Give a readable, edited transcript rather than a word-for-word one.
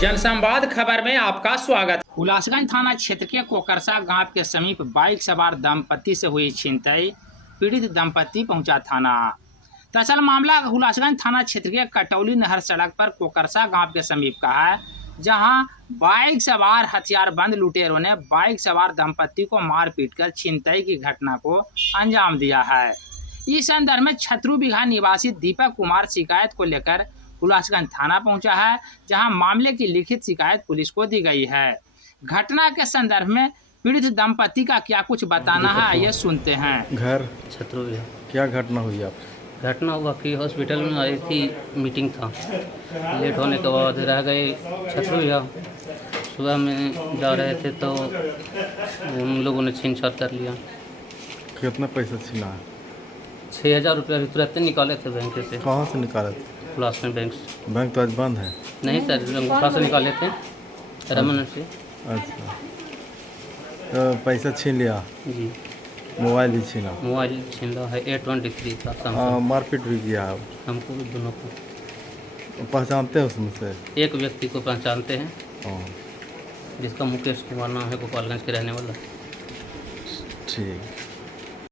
जनसंवाद खबर में आपका स्वागत। हुलासगंज थाना क्षेत्र के कोकरसा गांव के समीप बाइक सवार दंपति से हुई छिनतई, पीड़ित दंपति पहुंचा थाना। दरअसल मामला हुलासगंज थाना क्षेत्र के कटौली नहर सड़क पर कोकरसा गांव के समीप का है, जहां बाइक सवार हथियारबंद लुटेरों ने बाइक सवार दंपति को मारपीट कर छिनतई की घटना को अंजाम दिया है। इस संदर्भ में छतरू बिघा निवासी दीपक कुमार शिकायत को लेकर हुलासगंज थाना पहुंचा है, जहां मामले की लिखित शिकायत पुलिस को दी गई है। घटना के संदर्भ में पीड़ित दंपति का क्या कुछ बताना है, ये सुनते हैं। घर छतरू भैया, क्या घटना हुई आप? घटना हुआ कि हॉस्पिटल में आई थी, मीटिंग था, लेट होने के बाद रह गए छतरू भैया। सुबह में जा रहे थे तो उन लोगों ने छीन छाट कर लिया। कितना पैसा छीना? 6,000 रुपया भी तुरंत निकाले थे बैंक से। कहाँ से निकाले थे? हुलासगंज बैंक से। बैंक तो आज बंद है। नहीं सर, अंगूठा से निकाले थे, रमन से। अच्छा, तो पैसा छीन लिया? जी। मोबाइल भी छीना? मोबाइल छीन रहा है, A23 था। मारपीट भी किया है हमको दोनों को। पहचानते हैं उसमें से? एक व्यक्ति को पहचानते हैं, हाँ, जिसका मुकेश कुमार नाम है, गोपालगंज के रहने वाला। ठीक।